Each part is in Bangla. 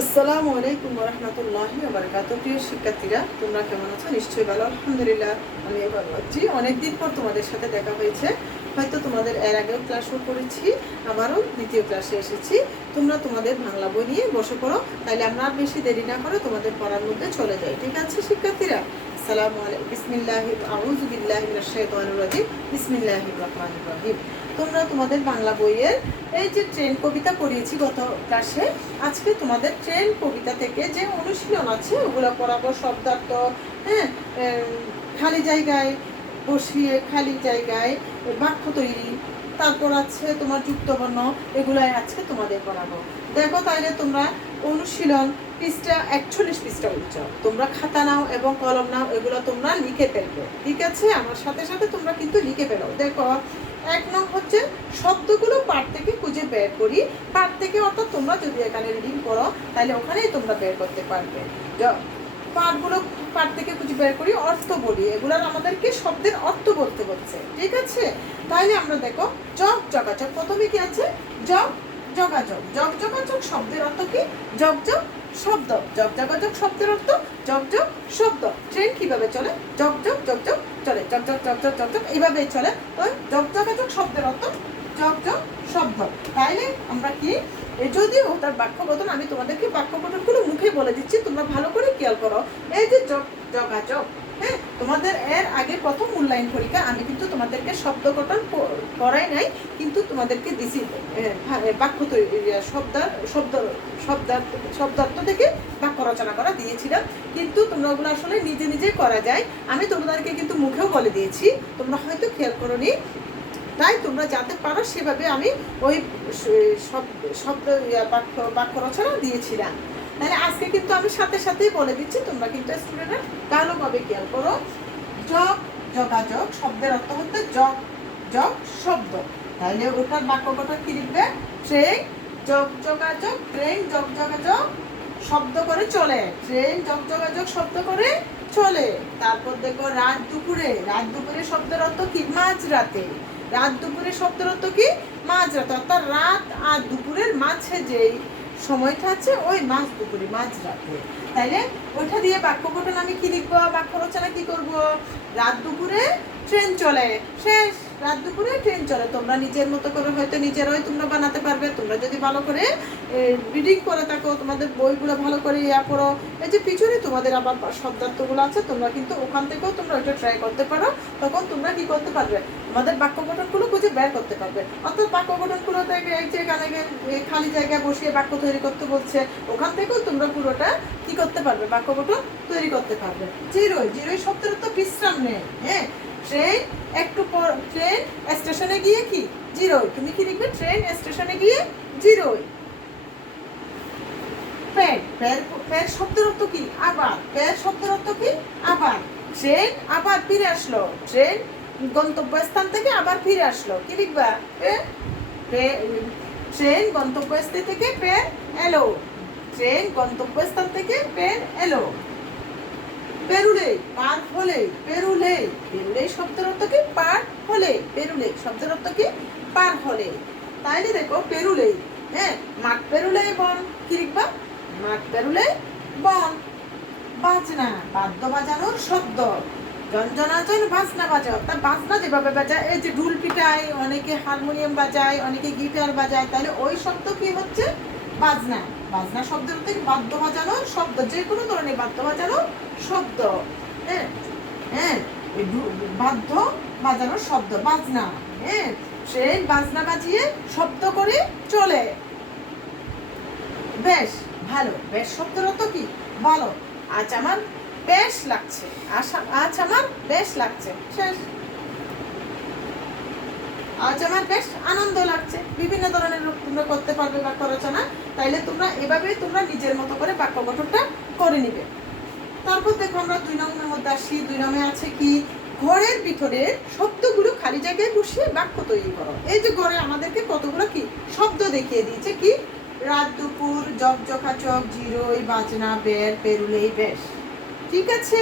আসসালামু আলাইকুম ওয়া রাহমাতুল্লাহি ওয়া বারাকাতুহু। প্রিয় শিক্ষার্থীরা, তোমরা কেমন আছো? নিশ্চয়ই ভালো। আলহামদুলিল্লাহ, আমি ভালো আছি। অনেকদিন পর তোমাদের সাথে দেখা হয়েছে। হয়তো তোমাদের এর আগেও ক্লাসও করেছি, আবারও দ্বিতীয় ক্লাসে এসেছি। তোমরা তোমাদের বাংলা বই নিয়ে বসে পড়ো, তাইলে আমরা আর বেশি দেরি না করে তোমাদের পড়ার মধ্যে চলে যাই। ঠিক আছে শিক্ষার্থীরা? আসসালামু আলাইকুম। আউযু বিল্লাহি মিনাশ শাইতানির রাজিম। বিসমিল্লাহির রহমানির রহিম। তোমরা তোমাদের বাংলা বইয়ের এই যে ট্রেন কবিতা পড়িয়েছি গত ক্লাসে, আজকে তোমাদের ট্রেন কবিতা থেকে যে অনুশীলন আছে ওগুলো পড়াবো। শব্দার্থ, হ্যাঁ, খালি জায়গায় বসিয়ে খালি জায়গায় বাক্য তৈরি, তারপর আছে তোমার যুক্তবর্ণ, এগুলাই আজকে তোমাদের পড়াবো। দেখো তাইলে তোমরা অনুশীলন পৃষ্ঠা 41 পৃষ্ঠা উঠছো। তোমরা খাতা নাও এবং কলম নাও, এগুলো তোমরা লিখে ফেলবে। ঠিক আছে? আমার সাথে সাথে তোমরা কিন্তু লিখে ফেলো। দেখো, এক নং হচ্ছে শব্দগুলো পাঠ থেকে খুঁজে বের করি। পাঠ থেকে অর্থাৎ তোমরা যদি এখানে রিডিং করো তাহলে ওখানেই তোমরা বের করতে পারবে। পাঠগুলো পাঠ থেকে খুঁজে বের করি, অর্থ বলি। এগুলোর আমাদেরকে শব্দের অর্থ বলতে বলছে। ঠিক আছে? তাইলে আমরা দেখো, জগ যোগাযোগ, প্রথমে কি আছে? জগ যোগাযোগ। জগ যোগাযোগ শব্দের অর্থ কি? জগ জগ শব্দ। জগ যোগাযোগ শব্দের অর্থ জগ জগ শব্দ। ট্রেন কিভাবে চলে? জগ জগ জগ জগ চলে, jug jug jug jug jug jug এইভাবেই চলে। তো জগ যোগাযোগ শব্দের অর্থ জগ জগ শব্দ। তাইলে আমরা কি, যদিও তার বাক্য গঠন আমি তোমাদেরকে বাক্য গঠনগুলো মুখে বলে দিচ্ছি, তোমরা ভালো করে খেয়াল করো। এই যে যোগাযোগ, হ্যাঁ, তোমাদের এর আগে প্রথম মূল্যায়ন পরীক্ষা আমি কিন্তু তোমাদেরকে শব্দ গঠন করাই নাই, কিন্তু তোমাদেরকে দিছি বাক্য তৈরি, শব্দার্থ থেকে বাক্য রচনা করা দিয়েছিলাম। কিন্তু তোমরা ওগুলো আসলে নিজে নিজে করা যায়। আমি তোমাদেরকে কিন্তু মুখেও বলে দিয়েছি, তোমরা হয়তো খেয়াল করোনি। তাই তোমরা যাতে পারো সেভাবে আমি ওই শব্দ বাক্য রচনা দিয়েছিলাম। তাহলে আজকে কিন্তু আমি সাথে সাথেই বলে দিচ্ছি, তোমরা কিন্তু স্টুডেন্টরা ভালোভাবে খেয়াল করো। জগ যোগাযোগ শব্দের অর্থ হচ্ছে জগ জগ শব্দ। তাহলে ওটার বাক্য গঠন কি লিখবে? ট্রেন জগ যোগাযোগ, ট্রেন জগ যোগাযোগ শব্দ করে চলে। ট্রেন জগ যোগাযোগ শব্দ করে চলে। তারপর দেখো, রাত দুপুরে। রাত দুপুরে শব্দের অর্থ কি? মাঝরাতে। রাত দুপুরে শব্দের অর্থ কি? মাঝরাতে। অর্থাৎ রাত আর দুপুরের মাঝে যেই সময়টা আছে ওই মাঝ দুপুরে, মাঝরাতে। তাইলে ওইটা দিয়ে বাক্য গঠন আমি কি লিখবো? বাক্য রচনা কি করব? রাত দুপুরে ট্রেন চলে, শেষ। রাত দুপুরে ট্রেন চলে। তোমরা নিজের মতো করে হয়তো নিজেরাই তোমরা বানাতে পারবে। তোমরা যদি ভালো করে রিডিং করে থাকো, তোমাদের বইগুলো ভালো করে পড়ো। এই যে পিছনে তোমাদের আবার শব্দার্থগুলো আছে, তোমরা কিন্তু ওখান থেকেও তোমরা ওইটা ট্রাই করতে পারো। তখন তোমরা কি করতে পারবে? আমাদের বাক্য গঠনগুলো খুঁজে বের করতে পারবে। অর্থাৎ বাক্য গঠনগুলো থেকে যেখানে খালি জায়গায় বসিয়ে বাক্য তৈরি করতে বলছে, ওখান থেকেও তোমরা পুরোটা কি করতে পারবে? বাক্য গঠন তৈরি করতে পারবে। জিরোই। জিরোই শব্দের তো বিশ্রাম নেই। হ্যাঁ, ট্রেন একটু পর ট্রেন স্টেশনে গিয়ে কি? জিরোই। তুমি কি লিখবে? ট্রেন স্টেশনে গিয়ে জিরোই। পের পের শব্দের অর্থ কি? আবার। পের শব্দের অর্থ কি? আবার। ট্রেন আবার ফিরে আসলো। ট্রেন গন্তব্যস্থান থেকে আবার ফিরে আসলো। কি লিখবা? ট্রেন গন্তব্যস্থান থেকে ফের এলো। ট্রেন গন্তব্যস্থান থেকে ফের এলো। পেরুলে, পার হলে। পেরুলে। পেরুলে শব্দের অর্থ কি? পার হলে। পেরুলে শব্দের অর্থ কি? পার হলে। তাইলে দেখো, পেরুলে, হ্যাঁ, মাঠ পেরুলে বন। কি লিখবা? মাঠ পেরুলে বন। বাজনা, বাদ্য বাজানোর শব্দ। জনজনাজন বাজনা বাজায়। অর্থাৎ বাজনা যেভাবে বাজায়, এই যে ঢুল পিটায়, অনেকে হারমোনিয়াম বাজায়, অনেকে গিটার বাজায়, তাহলে ওই শব্দ কি হচ্ছে? বাজনা। বাজনা শব্দের অর্থ বাদ্য বাজানোর শব্দ, যে কোনো ধরনের বাদ্য বাজানোর শব্দ। হ্যাঁ, হ্যাঁ, বাদ্য বাজানোর শব্দ বাজনা। হ্যাঁ, ট্রেন বাজনা বাজিয়ে শব্দ করে চলে। বেশ ভালো। বেশ শব্দের অর্থ কি? ভালো। আজ আমার বেশ লাগছে। আজ আমার বেশ লাগছে, শেষ। আজ আমার বেশ আনন্দ লাগছে। বিভিন্ন ধরনের তোমরা করতে পারবে বাক্য রচনা। তাইলে তোমরা এভাবে তোমরা নিজের মতো করে বাক্য গঠনটা করে নিবে। তারপর দেখো, আমরা 2 নম্বরের মধ্যে আসি। 2 নম্বরে আছে কি? ঘরের ভিতরে শব্দগুলো খালি জায়গায় বসিয়ে বাক্য তৈরি করো। এই যে ঘরে আমাদেরকে কতগুলো কি শব্দ দেখিয়ে দিয়েছে। কি? রাত দুপুর, জগ জখাচক, জিরোই, বাজনা, বের, পেরুলেই, বেশ। ঠিক আছে?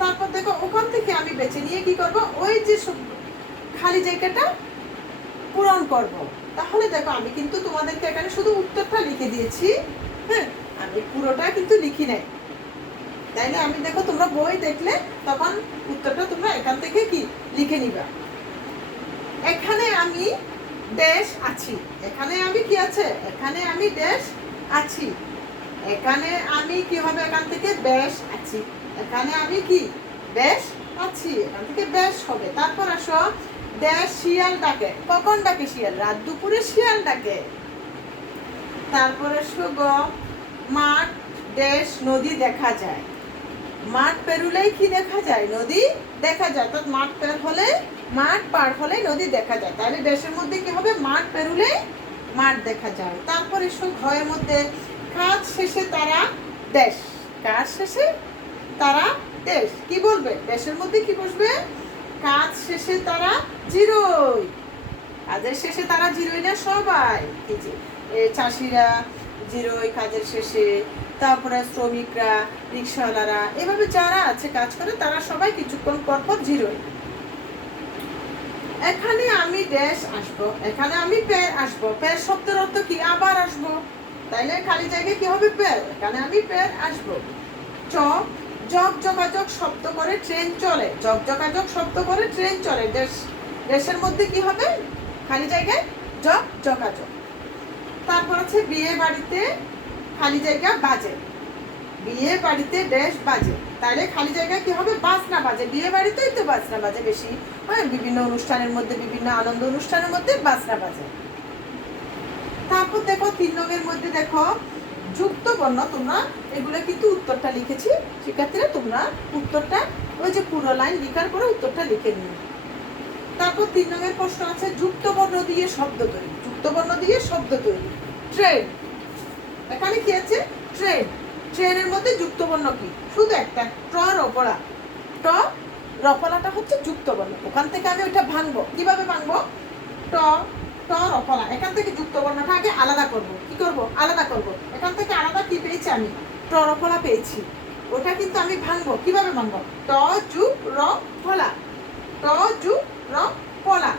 তারপর দেখো, ওখান থেকে আমি বেছে নিয়ে কি করব? ওই যে খালি জায়গাটা পূরণ করব। তাহলে দেখো, আমি কিন্তু তোমাদেরকে এখানে শুধু উত্তরটা লিখে দিয়েছি। হ্যাঁ, আমি পুরোটা কিন্তু লিখি নাই। তাইলে আমি দেখো তোমরা বই দেখলে তখন উত্তরটা তোমরা এখান থেকে কি লিখে নিবা। এখানে আমি দেশ আছি, এখানে আমি কি আছে, এখানে আমি দেশ আছি। এখানে আমি কি হবে, এখান থেকে বেশ আছি, এখানে আমি কি বেশ আছি, এখান থেকে বেশ হবে। তারপর আসো, দেশ শিয়াল ডাকে, কখন ডাকে শিয়াল, রাত দুপুরে শিয়াল ডাকে। তারপর আসো গ, মাঠ দেশ নদী দেখা যায়, মাঠ পেরুলেই কি দেখা যায়, নদী দেখা যায়। অর্থাৎ মাঠ পার হলে নদী দেখা যায়। তাহলে দেশের মধ্যে কি হবে, মাঠ পেরুলে মাঠ দেখা যায়। তারপর এসব ঘরের মধ্যে, কাজ শেষে তারা দেশ, কাজ শেষে তারা দেশ, কি বলবে, দেশের মধ্যে কি বসবে, কাজ শেষে তারা জিরোই, কাজের শেষে তারা জিরোই না সবাই, এই যে চাষিরা জিরোই কাজের শেষে, তারপরে শ্রমিকরা, রিক্সাওয়ালারা, এভাবে যারা আছে কাজ করে তারা সবাই কিছুক্ষণ পর পর জিরোই। এখানে আমি দেশ আসবো, এখানে আমি পের আসবো, পের শব্দের অর্থ কি, আবার আসবো। তাইলে খালি জায়গায় কি হবে, পের, এখানে আমি পের আসবো। চক, জগ যোগাযোগ শব্দ করে ট্রেন চলে, জগ যোগাযোগ শব্দ করে ট্রেন চলে। দেশের মধ্যে কি হবে, খালি জায়গায় জগ যোগাযোগ। তারপর আছে বিয়ে বাড়িতে খালি জায়গা বাজে, বিয়ে বাড়িতে দেশ বাজে। তাহলে খালি জায়গায় কি হবে, বাজনা বাজে, বিয়ে বাড়িতেই তো বাজনা বাজে বেশি, হ্যাঁ, বিভিন্ন অনুষ্ঠানের মধ্যে, বিভিন্ন আনন্দ অনুষ্ঠানের মধ্যে বাজনা বাজে। তারপর দেখো 3 নংয়ের মধ্যে দেখো যুক্ত বর্ণ, তোমরা এগুলো কিন্তু উত্তরটা লিখেছি শিক্ষার্থীরা, তোমরা উত্তরটা ওই যে পুরো লাইন লিখার পরে উত্তরটা লিখে নিও। তারপর 3 নংয়ের প্রশ্ন আছে যুক্ত বর্ণ দিয়ে শব্দ তৈরি, যুক্ত বর্ণ দিয়ে শব্দ তৈরি। ট্রেন, এখানে কি আছে, ট্রেন, ট্রেনের মধ্যে যুক্ত বর্ণ কি, শুধু একটা, ট রপলা, ট রপলাটা হচ্ছে যুক্ত বর্ণ। ওখান থেকে আমি ওইটা ভাঙবো, কিভাবে ভাঙবো, ট ট রপলা, এখান থেকে যুক্ত বর্ণটা আগে আলাদা করব, কি করব, আলাদা করব। এখান থেকে আলাদা কি পেয়েছি আমি, ট রপলা পেয়েছি, ওটা কিন্তু আমি ভাঙবো, কিভাবে ভাঙবো, ট যুগ র ফলা, ট যুগ র ফলা।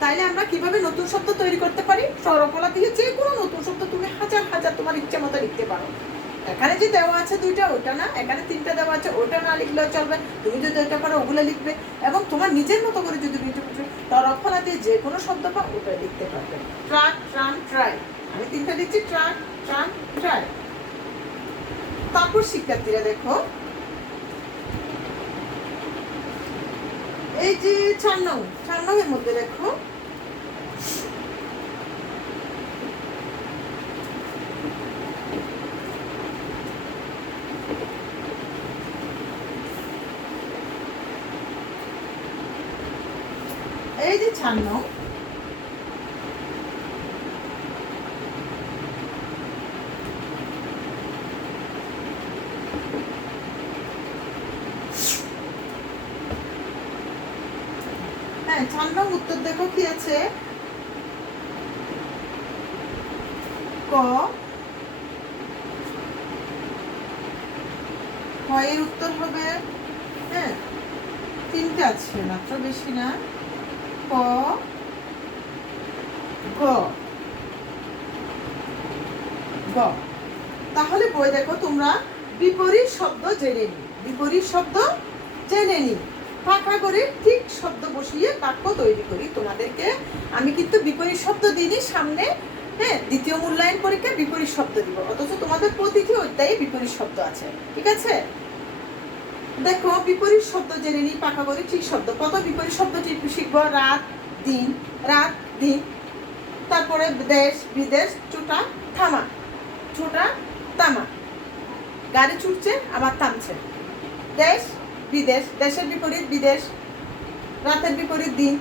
তাইলে আমরা কিভাবে নতুন শব্দ তৈরি করতে পারি, ট রপলা দিয়ে যে কোনো নতুন শব্দ তুমি হাজার হাজার তোমার ইচ্ছা মতো লিখতে পারো। এখানে যে দেওয়া আছে 2টা, ওটা না, এখানে 3টা দেওয়া আছে, ওটা না লিখলেও চলবে, তুমি যদি ওইটা পারো ওগুলো লিখবে, এবং তোমার নিজের মতো করে যদি টরফলা দিয়ে যে কোনো শব্দ পাও ওটা লিখতে পারবে। ট্রাক, ট্রাম, ট্রাই, আমি 3টা লিখছি, ট্রাক, ট্রাম, ট্রাই। তারপর শিক্ষার্থীরা দেখো এই যে 4 নং এর মধ্যে দেখো এই যে 4 নং, হ্যাঁ 4 নং উত্তর দেখো কি আছে, ক, এর উত্তর হবে, হ্যাঁ 3টা আছে মাত্র, বেশি না, ক, গ, গ। তাহলে বই দেখো তোমরা বিপরীত শব্দ জেনে নি, বিপরীত শব্দ জেনে নি, ফাঁকা করে ঠিক শব্দ বসিয়ে বাক্য তৈরি করি। তোমাদেরকে আমি কিন্তু বিপরীত শব্দ দিইনি সামনে, হ্যাঁ, দ্বিতীয় মূল্যায়ন পরীক্ষায় বিপরীত শব্দ দিব, অথচ তোমাদের প্রতিটি অধ্যায়ে বিপরীত শব্দ আছে, ঠিক আছে। দেখো বিপরীত শব্দ জেনে নি, পাকা করে ঠিক শব্দ। কত বিপরীত শব্দ শিখবো, রাত দিন, রাত দিন। তারপরে দেশ বিদেশ, ছোটা থামা, ছোটা তামা, গাড়ি ছুটছে আবার থামছে। দেশ বিদেশ, দেশের বিপরীত বিদেশ, রাতের বিপরীত দিন।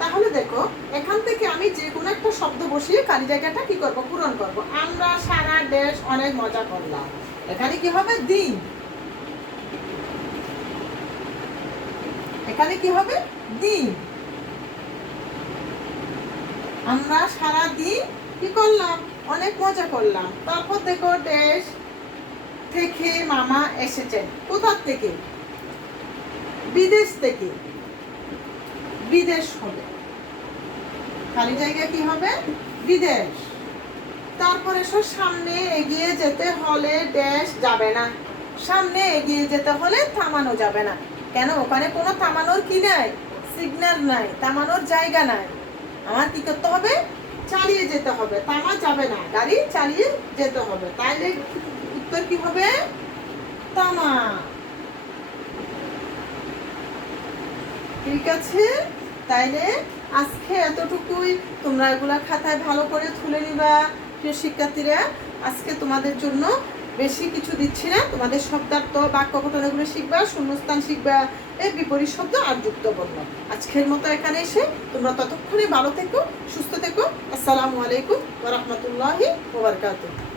তাহলে দেখো এখান থেকে আমি যে কোনো একটা শব্দ বসিয়ে খালি জায়গাটা কি করব, পূরণ করব। আমরা সারা দেশ অনেক মজা করলাম, এখানে কি হবে, দিন, এখানে কি হবে, দিন। আমরা সারা দিন কি করলাম, অনেক মজা করলাম। তারপর দেখো দেশ থেকে মামা এসেছেন, কোথা থেকে, বিদেশ থেকে, বিদেশ হবে, খালি জায়গা কি হবে, বিদেশ। তারপরে সামনে এগিয়ে যেতে হলে ড্যাশ যাবে না, সামনে এগিয়ে যেতে হলে থামানো যাবে না। কেন? ওখানে কোনো থামানোর কি নাই, সিগন্যাল নাই, থামানোর জায়গা নাই। আমার কি করতে হবে? চালিয়ে যেতে হবে, থামা যাবে না, গাড়ি চালিয়ে যেতে হবে। তাইলে উত্তর কি হবে? থামা। ঠিক আছে, তাইলে আজকে এতটুকুই। তোমরা এগুলা খাতায় ভালো করে তুলে নিবা প্রিয় শিক্ষার্থীরা। আজকে তোমাদের জন্য বেশি কিছু দিচ্ছি না, তোমাদের শব্দার্থ, বাক্য গঠন এগুলো শিখবা, শূন্যস্থান শিখবা, এর বিপরীত শব্দ আর যুক্ত বর্ণ। আজকের মতো এখানে এসে তোমরা ততক্ষণে ভালো থেকো, সুস্থ থেকো। আসসালামু আলাইকুম ওয়া রাহমাতুল্লাহি ওয়া বারাকাতুহু।